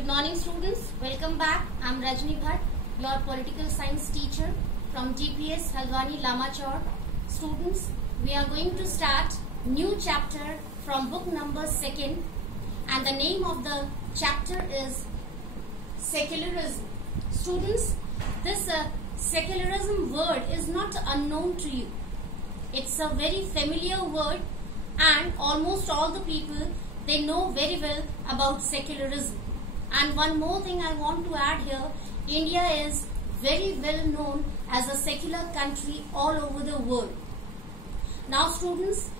Good morning students, welcome back. I am Rajni Bhatt, your political science teacher from GPS Halwani Lamachor. Students, we are going to start new chapter from book number 2nd and the name of the chapter is Secularism. Students, this secularism word is not unknown to you. It's a very familiar word and almost all the people, they know very well about secularism. And one more thing I want to add here, India is very well known as a secular country all over the world. Now students,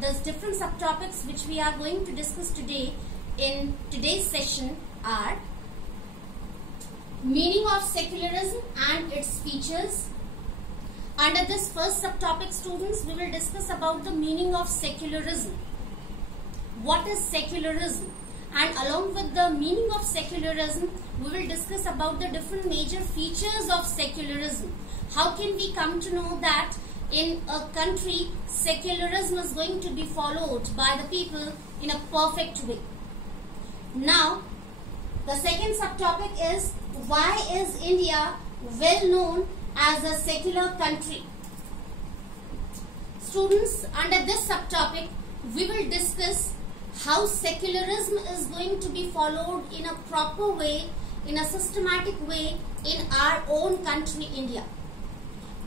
there's different subtopics which we are going to discuss today in today's session are meaning of secularism and its features. Under this first subtopic students, we will discuss about the meaning of secularism. What is secularism? And along with the meaning of secularism, we will discuss about the different major features of secularism. How can we come to know that in a country, secularism is going to be followed by the people in a perfect way. Now, the second subtopic is why is India well known as a secular country? Students, under this subtopic, we will discuss how secularism is going to be followed in a proper way, in a systematic way in our own country, India.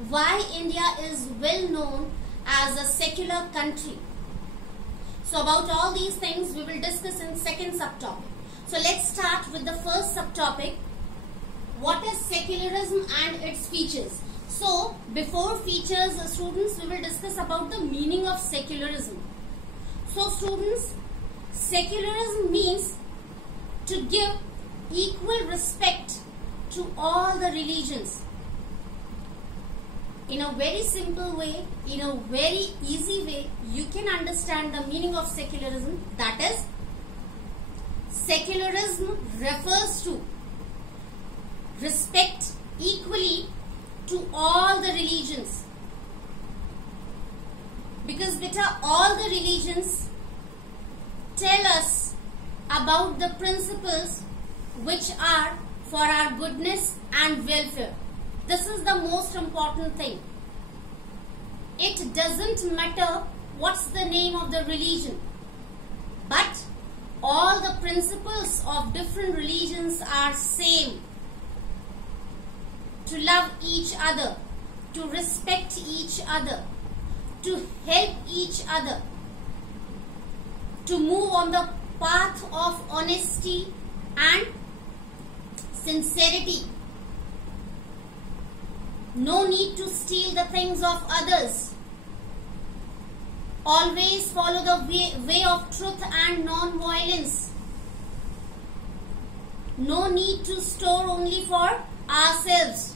Why India is well known as a secular country. So about all these things we will discuss in second subtopic. So let's start with the first subtopic. What is secularism and its features? So before features, students, we will discuss about the meaning of secularism. So students, secularism means to give equal respect to all the religions. In a very simple way, in a very easy way, you can understand the meaning of secularism. That is, secularism refers to respect equally to all the religions. Because beta, all the religions tell us about the principles which are for our goodness and welfare. This is the most important thing. It doesn't matter what's the name of the religion, but all the principles of different religions are same. To love each other, to respect each other, to help each other, to move on the path of honesty and sincerity. No need to steal the things of others. Always follow the way of truth and non-violence. No need to store only for ourselves.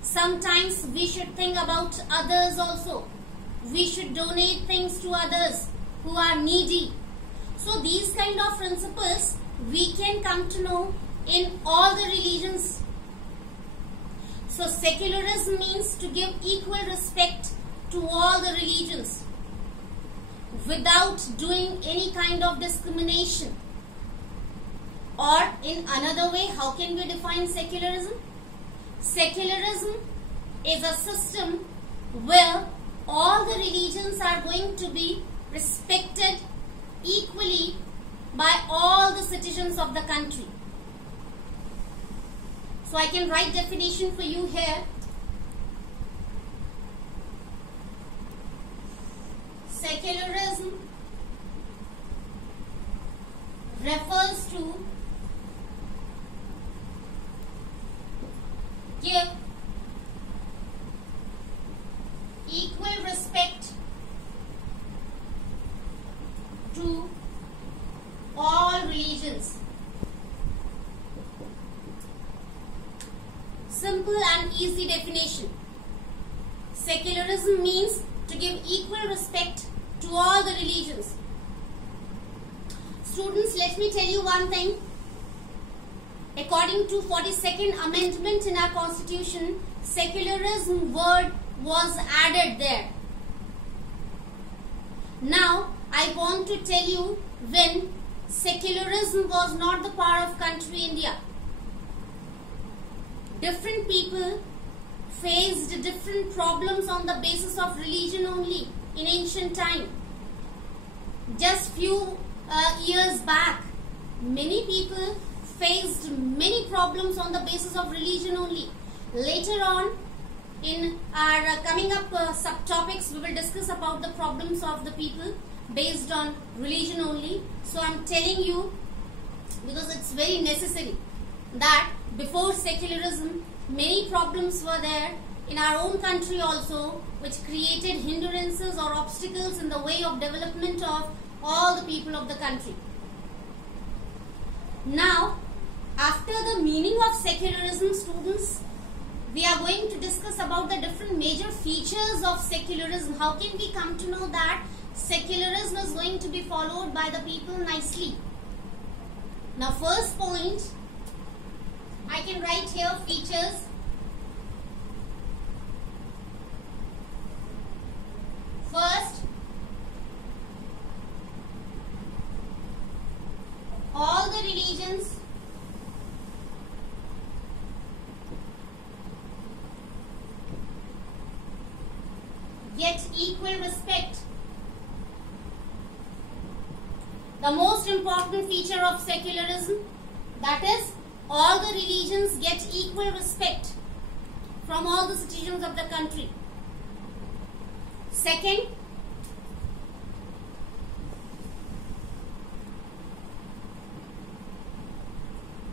Sometimes we should think about others also. We should donate things to others who are needy. So these kind of principles we can come to know in all the religions. So secularism means to give equal respect to all the religions without doing any kind of discrimination. Or in another way, how can we define secularism? Secularism is a system where all the religions are going to be respected equally by all the citizens of the country. So I can write definition for you here. Secularism refers to give equal respect to all religions. Simple and easy definition. Secularism means to give equal respect to all the religions. Students, let me tell you one thing. According to 42nd Amendment in our Constitution, secularism word was added there. Now, I want to tell you when secularism was not the part of country India. Different people faced different problems on the basis of religion only in ancient time. Just few years back, many people faced many problems on the basis of religion only. Later on, in our coming up subtopics, we will discuss about the problems of the people based on religion only. So I am telling you, because it's very necessary, that before secularism, many problems were there in our own country also, which created hindrances or obstacles in the way of development of all the people of the country. Now, after the meaning of secularism, students, we are going to discuss about the different major features of secularism. How can we come to know that secularism is going to be followed by the people nicely? Now, first point, I can write here features. First, all the religions get equal respect. The most important feature of secularism, that is, all the religions get equal respect from all the citizens of the country. Second,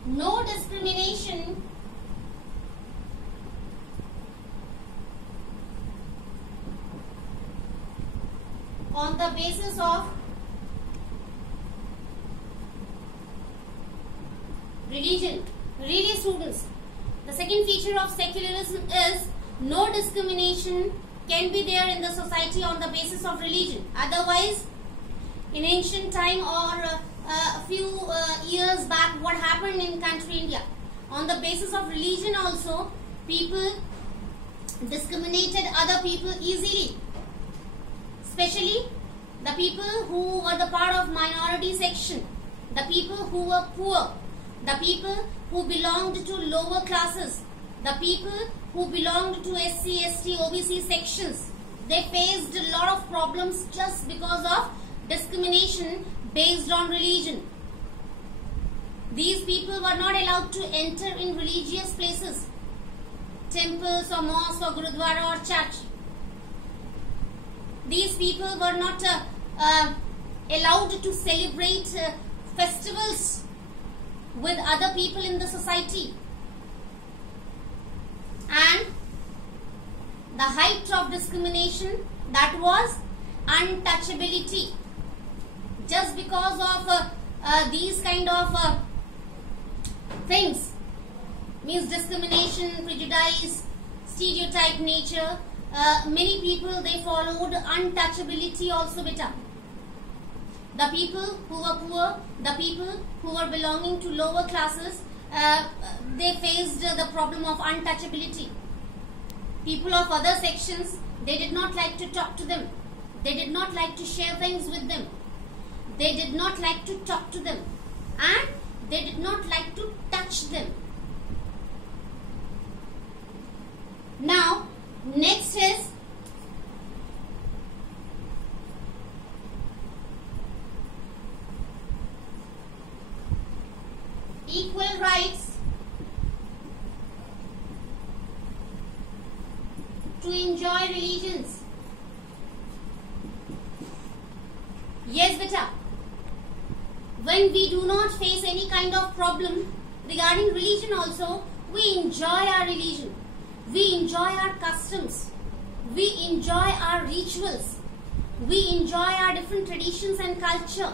no discrimination on the basis of religion. Really, students, the second feature of secularism is no discrimination can be there in the society on the basis of religion. Otherwise, in ancient time or a few years back, what happened in country India? On the basis of religion also, people discriminated other people easily. Especially the people who were the part of minority section, the people who were poor, the people who belonged to lower classes, the people who belonged to SC, ST, OBC sections. They faced a lot of problems just because of discrimination based on religion. These people were not allowed to enter in religious places, temples or mosques or gurudwara or church. These people were not allowed to celebrate festivals with other people in the society. And the height of discrimination, that was untouchability. Just because of these kind of things, means discrimination, prejudice, stereotype nature, many people, they followed untouchability also beta. The people who were poor, the people who were belonging to lower classes, they faced the problem of untouchability. People of other sections, they did not like to talk to them. They did not like to share things with them. They did not like to talk to them. And they did not like to touch them. Now, next is equal rights to enjoy religions. Yes, beta. When we do not face any kind of problem regarding religion also, we enjoy our religion. We enjoy our customs. We enjoy our rituals. We enjoy our different traditions and culture.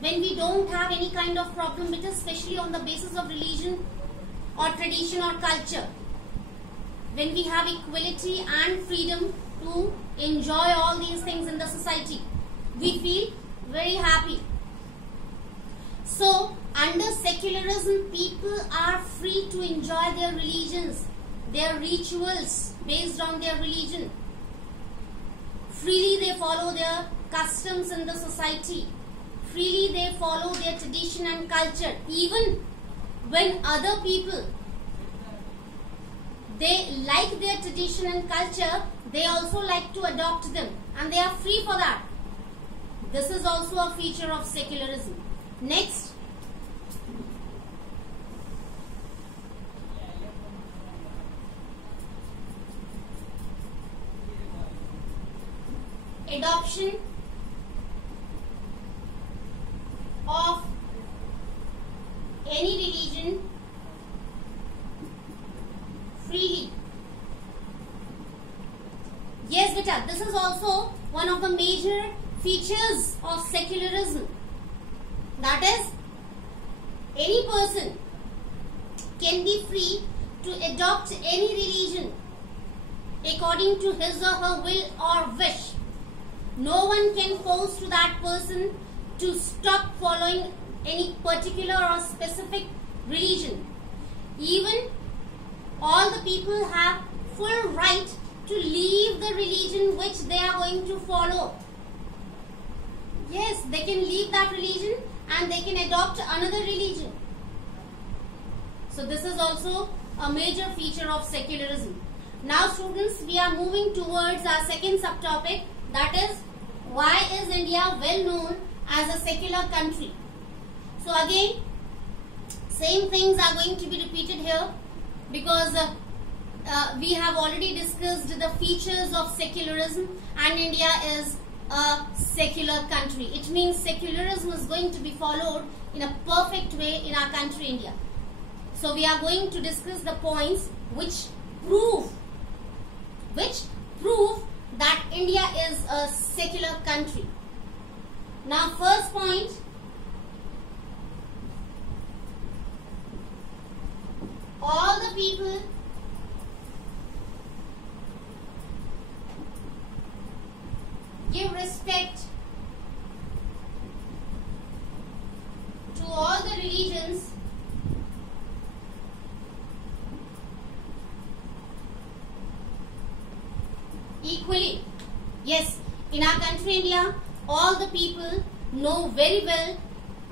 When we don't have any kind of problem with us, especially on the basis of religion or tradition or culture. When we have equality and freedom to enjoy all these things in the society, we feel very happy. So, under secularism, people are free to enjoy their religions, their rituals based on their religion. Freely they follow their customs in the society. freely they follow their tradition and culture. Even when other people, they like their tradition and culture, they also like to adopt them, and they are free for that. This is also a feature of secularism. Next, adoption of any religion freely. Yes, beta, this is also one of the major features of secularism. That is, any person can be free to adopt any religion according to his or her will or wish. No one can force to that person to stop following any particular or specific religion. Even all the people have full right to leave the religion which they are going to follow. Yes, they can leave that religion and they can adopt another religion. So this is also a major feature of secularism. Now students, we are moving towards our second subtopic, that is, why is India well known as a secular country? So again, same things are going to be repeated here, because we have already discussed the features of secularism, and India is a secular country. It means secularism is going to be followed in a perfect way in our country India. So we are going to discuss the points which prove that India is a secular country. Now, first point, all the people give respect to all the religions equally. Yes, in our country India, all the people know very well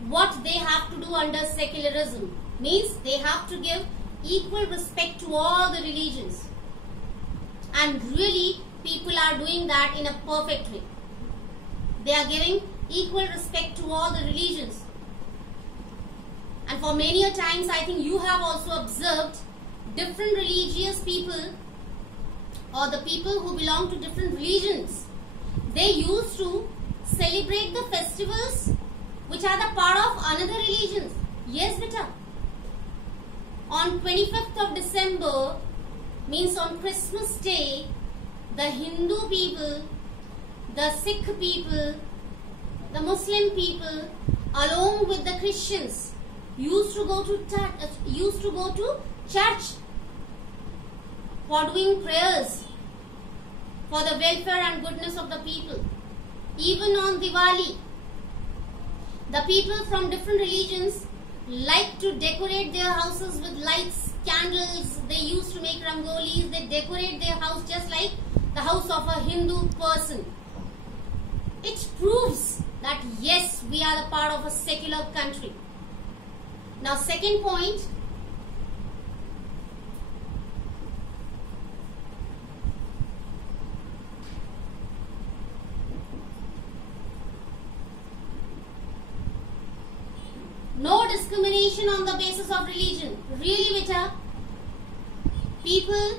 what they have to do under secularism. Means they have to give equal respect to all the religions. And really, people are doing that in a perfect way. They are giving equal respect to all the religions. And for many a times, I think you have also observed different religious people, or the people who belong to different religions, they used to celebrate the festivals which are the part of another religion. Yes, beta. On 25th of December, means on Christmas Day, the Hindu people, the Sikh people, the Muslim people, along with the Christians, used to go to church for doing prayers for the welfare and goodness of the people. Even on Diwali, the people from different religions like to decorate their houses with lights, candles. They used to make rangolis. They decorate their house just like the house of a Hindu person. It proves that yes, we are the part of a secular country. Now, second point, no discrimination on the basis of religion. Really, beta, people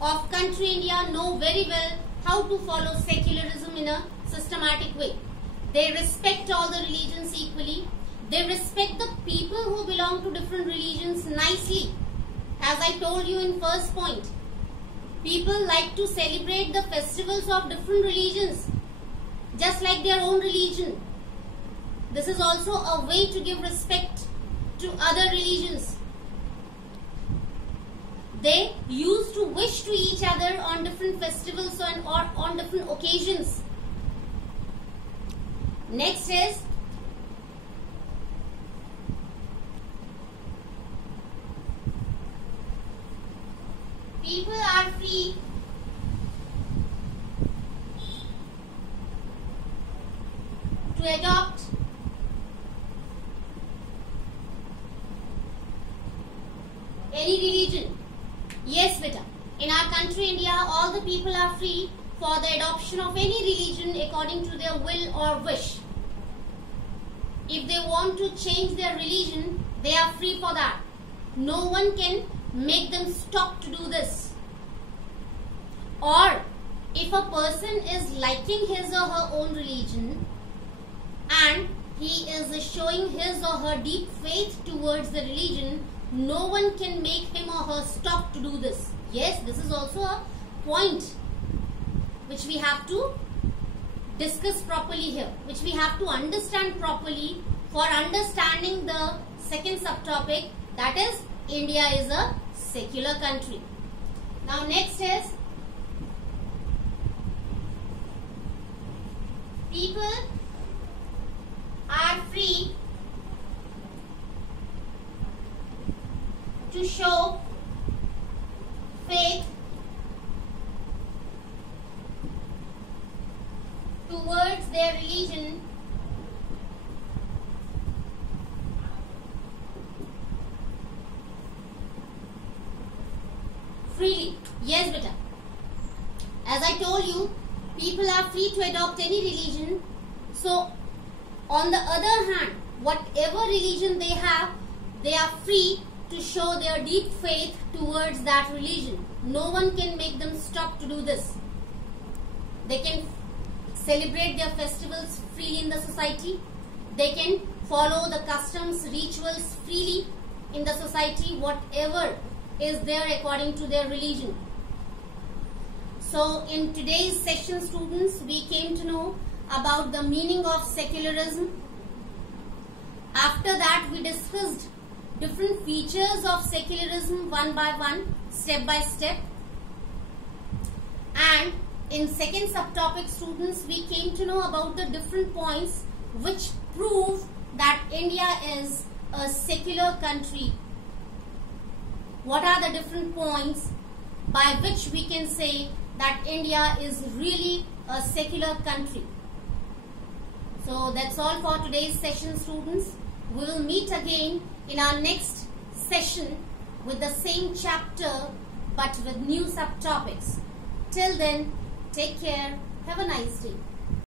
of country India know very well how to follow secularism in a systematic way. They respect all the religions equally. They respect the people who belong to different religions nicely. As I told you in first point, people like to celebrate the festivals of different religions just like their own religion. This is also a way to give respect to other religions. They used to wish to each other on different festivals or on different occasions. Next is people are free to adopt any religion. Yes, beta. In our country, India, all the people are free for the adoption of any religion according to their will or wish. If they want to change their religion, they are free for that. No one can make them stop to do this. Or if a person is liking his or her own religion and he is showing his or her deep faith towards the religion, no one can make him or her stop to do this. Yes, this is also a point which we have to discuss properly here, which we have to understand properly for understanding the second subtopic, that is India is a secular country. Now next is people are free to show faith towards their religion freely. Yes, beta. As I told you, people are free to adopt any religion. So, on the other hand, whatever religion they have, they are free to show their deep faith towards that religion. No one can make them stop to do this. They can celebrate their festivals freely in the society. They can follow the customs, rituals freely in the society, whatever is there according to their religion. So in today's session, students, we came to know about the meaning of secularism. After that, we discussed different features of secularism one by one, step by step. And in second subtopic, students, we came to know about the different points which prove that India is a secular country. What are the different points by which we can say that India is really a secular country? So that's all for today's session, students. We will meet again in our next session with the same chapter but with new subtopics. Till then, take care. Have a nice day.